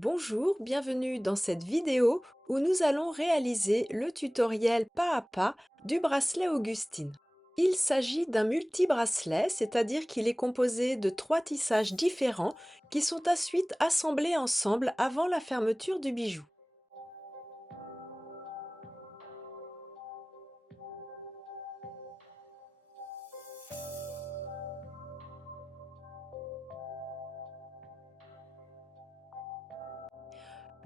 Bonjour, bienvenue dans cette vidéo où nous allons réaliser le tutoriel pas à pas du bracelet Augustine. Il s'agit d'un multi-bracelet, c'est-à-dire qu'il est composé de 3 tissages différents qui sont ensuite assemblés ensemble avant la fermeture du bijou.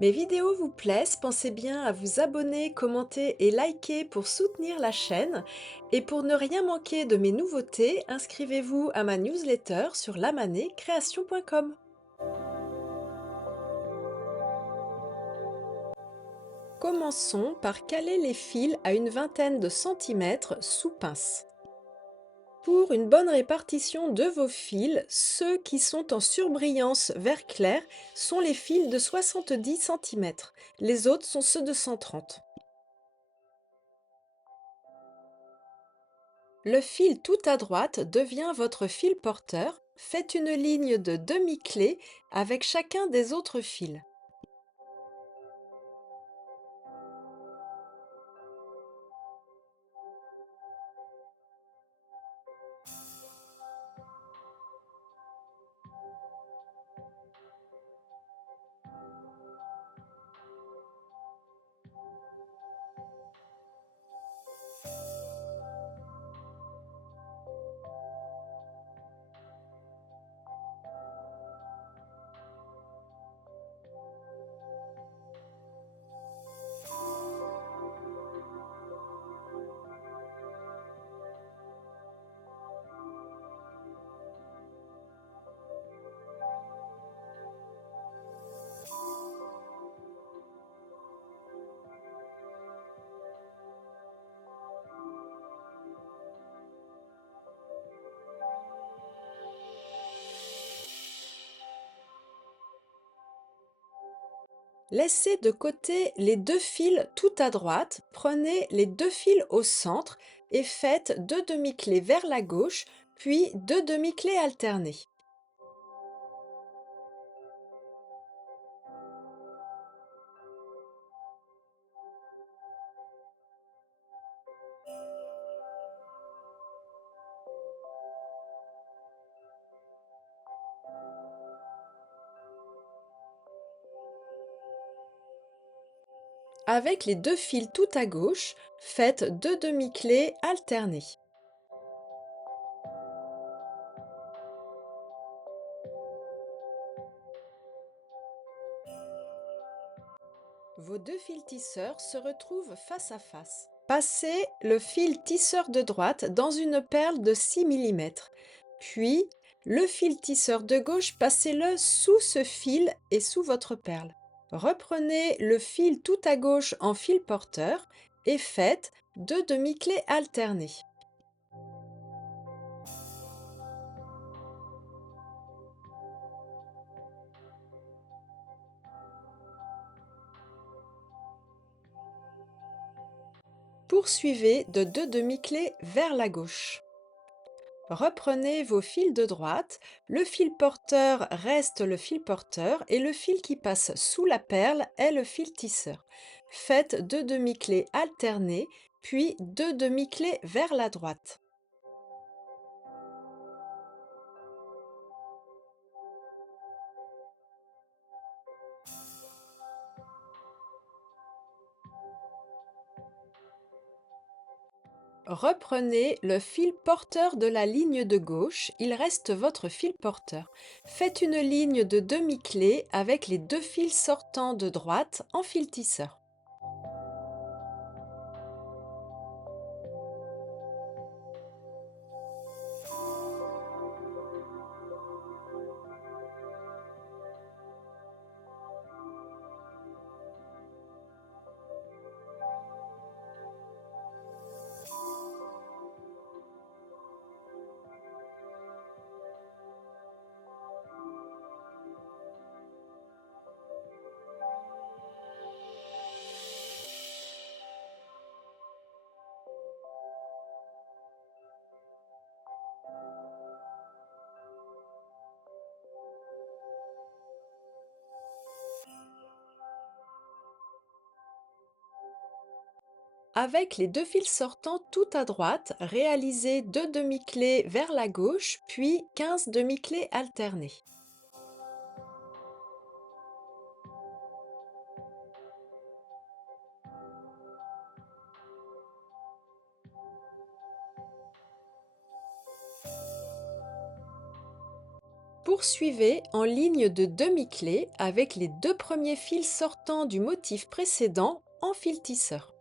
Mes vidéos vous plaisent, pensez bien à vous abonner, commenter et liker pour soutenir la chaîne. Et pour ne rien manquer de mes nouveautés, inscrivez-vous à ma newsletter sur lamanécréation.com. Commençons par caler les fils à une vingtaine de centimètres sous pince. Pour une bonne répartition de vos fils, ceux qui sont en surbrillance vert clair sont les fils de 70 centimètres. Les autres sont ceux de 130. Le fil tout à droite devient votre fil porteur. Faites une ligne de demi-clé avec chacun des autres fils. Laissez de côté les deux fils tout à droite, prenez les deux fils au centre et faites deux demi-clés vers la gauche, puis deux demi-clés alternées. Avec les deux fils tout à gauche, faites deux demi-clés alternées. Vos deux fils tisseurs se retrouvent face à face. Passez le fil tisseur de droite dans une perle de 6 millimètres. Puis, le fil tisseur de gauche, passez-le sous ce fil et sous votre perle. Reprenez le fil tout à gauche en fil porteur et faites deux demi-clés alternées. Poursuivez de deux demi-clés vers la gauche. Reprenez vos fils de droite, le fil porteur reste le fil porteur et le fil qui passe sous la perle est le fil tisseur. Faites deux demi-clés alternées, puis deux demi-clés vers la droite. Reprenez le fil porteur de la ligne de gauche, il reste votre fil porteur. Faites une ligne de demi-clé avec les deux fils sortants de droite en fil tisseur. Avec les deux fils sortants tout à droite, réalisez 2 demi-clés vers la gauche, puis 15 demi-clés alternées. Poursuivez en ligne de demi-clés avec les deux premiers fils sortants du motif précédent en fil tisseur.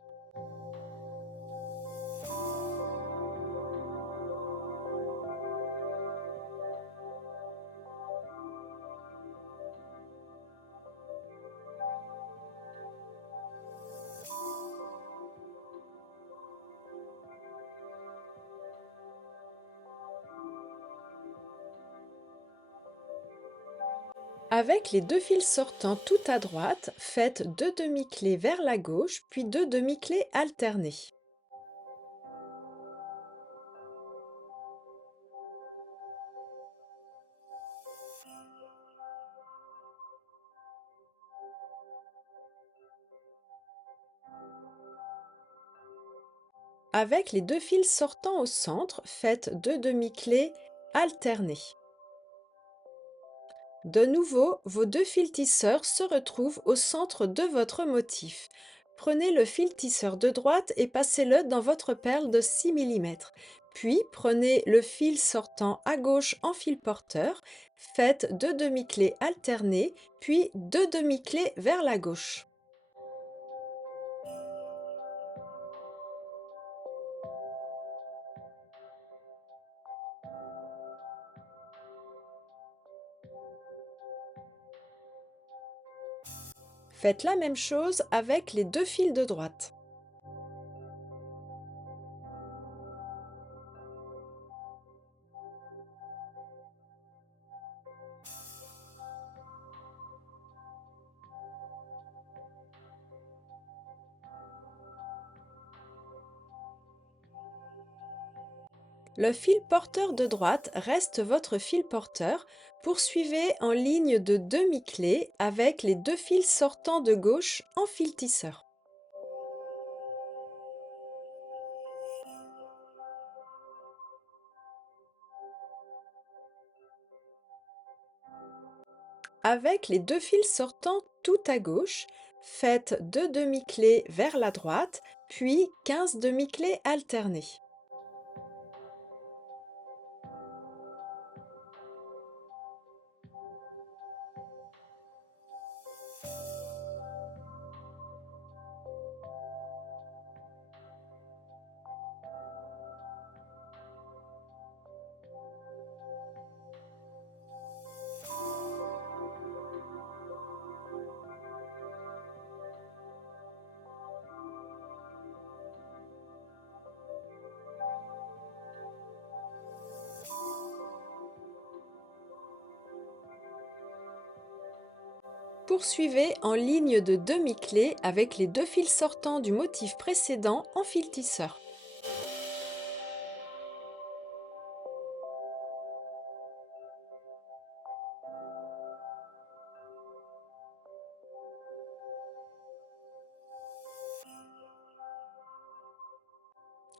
Avec les deux fils sortants tout à droite, faites 2 demi-clés vers la gauche, puis 2 demi-clés alternées. Avec les deux fils sortants au centre, faites 2 demi-clés alternées. De nouveau, vos deux fils tisseurs se retrouvent au centre de votre motif. Prenez le fil tisseur de droite et passez-le dans votre perle de 6 mm. Puis, prenez le fil sortant à gauche en fil porteur, faites 2 demi-clés alternées, puis 2 demi-clés vers la gauche. Faites la même chose avec les deux fils de droite. Le fil porteur de droite reste votre fil porteur. Poursuivez en ligne de demi-clés avec les deux fils sortants de gauche en fil tisseur. Avec les deux fils sortants tout à gauche, faites 2 demi-clés vers la droite, puis 15 demi-clés alternées. Poursuivez en ligne de demi-clés avec les deux fils sortants du motif précédent en fil tisseur.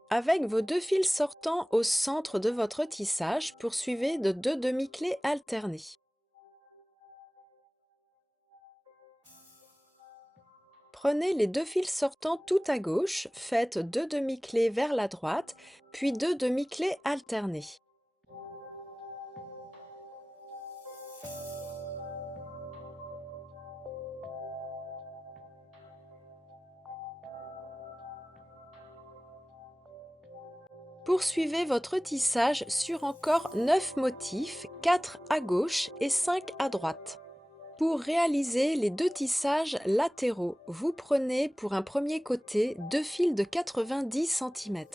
Avec vos deux fils sortants au centre de votre tissage, poursuivez de 2 demi-clés alternées. Prenez les deux fils sortants tout à gauche, faites 2 demi-clés vers la droite, puis 2 demi-clés alternées. Poursuivez votre tissage sur encore 9 motifs, 4 à gauche et 5 à droite. Pour réaliser les deux tissages latéraux, vous prenez pour un premier côté deux fils de 90 cm.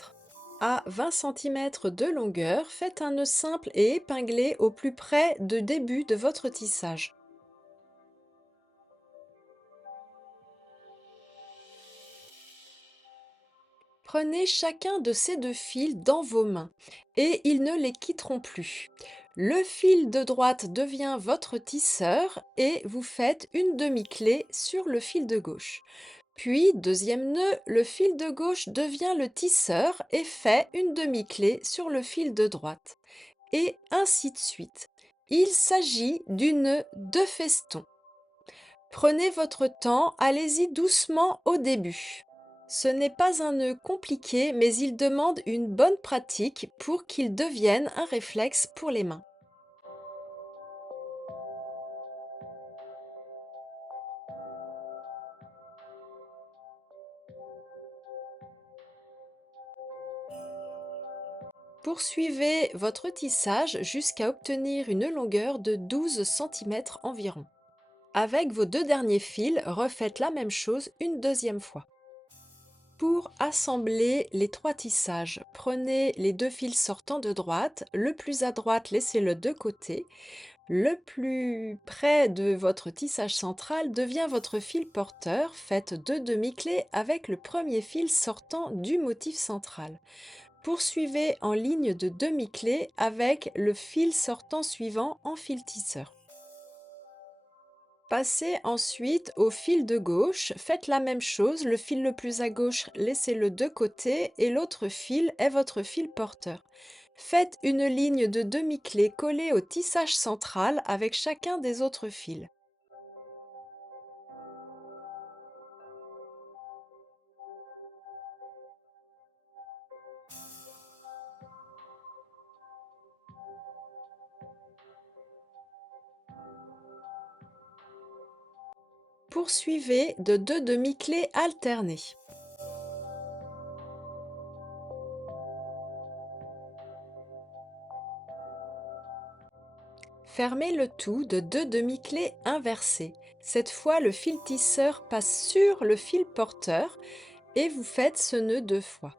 À 20 cm de longueur, faites un nœud simple et épinglé au plus près du début de votre tissage. Prenez chacun de ces deux fils dans vos mains et ils ne les quitteront plus. Le fil de droite devient votre tisseur et vous faites une demi-clé sur le fil de gauche. Puis, deuxième nœud, le fil de gauche devient le tisseur et fait une demi-clé sur le fil de droite. Et ainsi de suite. Il s'agit du nœud de feston. Prenez votre temps, allez-y doucement au début. Ce n'est pas un nœud compliqué, mais il demande une bonne pratique pour qu'il devienne un réflexe pour les mains. Poursuivez votre tissage jusqu'à obtenir une longueur de 12 cm environ. Avec vos deux derniers fils, refaites la même chose une deuxième fois. Pour assembler les trois tissages, prenez les deux fils sortants de droite, le plus à droite laissez-le de côté, le plus près de votre tissage central devient votre fil porteur, faites deux demi-clés avec le premier fil sortant du motif central. Poursuivez en ligne de demi-clés avec le fil sortant suivant en fil tisseur. Passez ensuite au fil de gauche, faites la même chose, le fil le plus à gauche, laissez-le de côté et l'autre fil est votre fil porteur. Faites une ligne de demi-clé collée au tissage central avec chacun des autres fils. Poursuivez de deux demi-clés alternées. Fermez le tout de deux demi-clés inversées. Cette fois, le fil tisseur passe sur le fil porteur et vous faites ce nœud deux fois.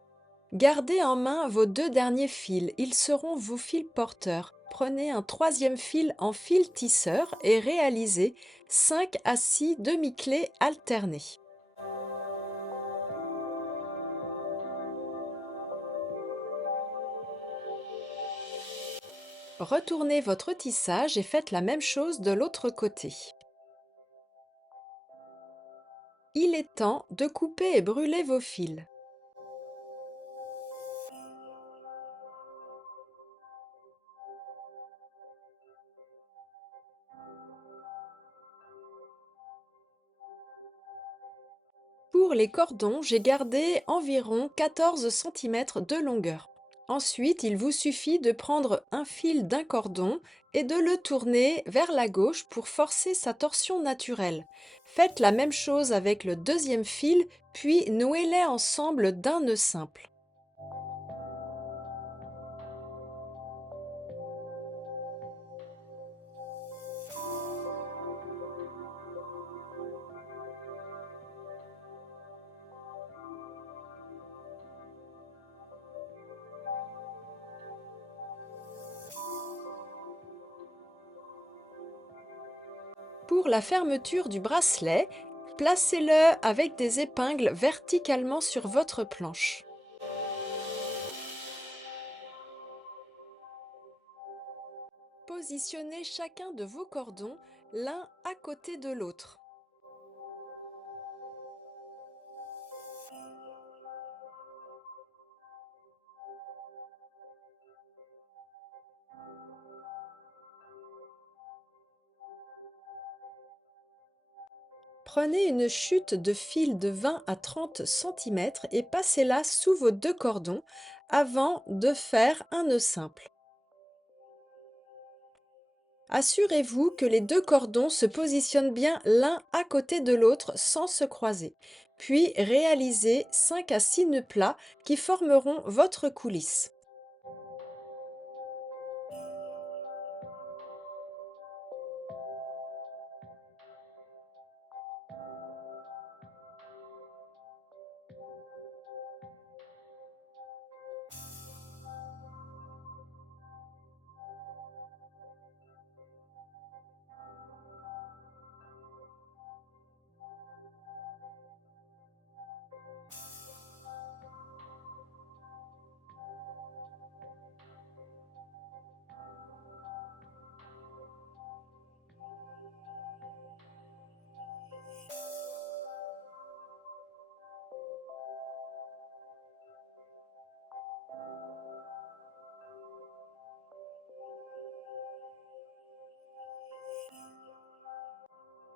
Gardez en main vos deux derniers fils, ils seront vos fils porteurs. Prenez un troisième fil en fil tisseur et réalisez 5 à 6 demi-clés alternées. Retournez votre tissage et faites la même chose de l'autre côté. Il est temps de couper et brûler vos fils. Pour les cordons, j'ai gardé environ 14 cm de longueur. Ensuite, il vous suffit de prendre un fil d'un cordon et de le tourner vers la gauche pour forcer sa torsion naturelle. Faites la même chose avec le deuxième fil, puis nouez-les ensemble d'un nœud simple. Pour la fermeture du bracelet, placez-le avec des épingles verticalement sur votre planche. Positionnez chacun de vos cordons l'un à côté de l'autre. Prenez une chute de fil de 20 à 30 cm et passez-la sous vos deux cordons avant de faire un nœud simple. Assurez-vous que les deux cordons se positionnent bien l'un à côté de l'autre sans se croiser. Puis réalisez 5 à 6 nœuds plats qui formeront votre coulisse.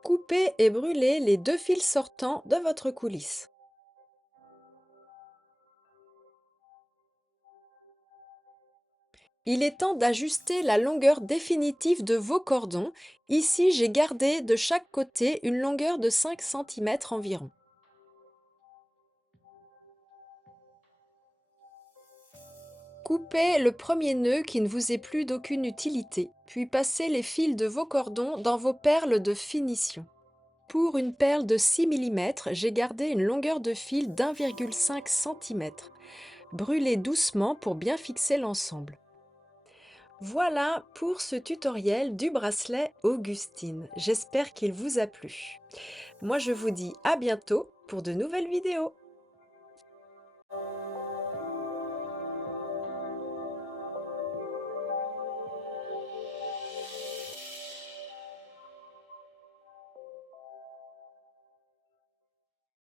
Coupez et brûlez les 2 fils sortants de votre coulisse. Il est temps d'ajuster la longueur définitive de vos cordons. Ici, j'ai gardé de chaque côté une longueur de 5 cm environ. Coupez le premier nœud qui ne vous est plus d'aucune utilité, puis passez les fils de vos cordons dans vos perles de finition. Pour une perle de 6 mm, j'ai gardé une longueur de fil d'1,5 cm. Brûlez doucement pour bien fixer l'ensemble. Voilà pour ce tutoriel du bracelet Augustine. J'espère qu'il vous a plu. Moi, je vous dis à bientôt pour de nouvelles vidéos.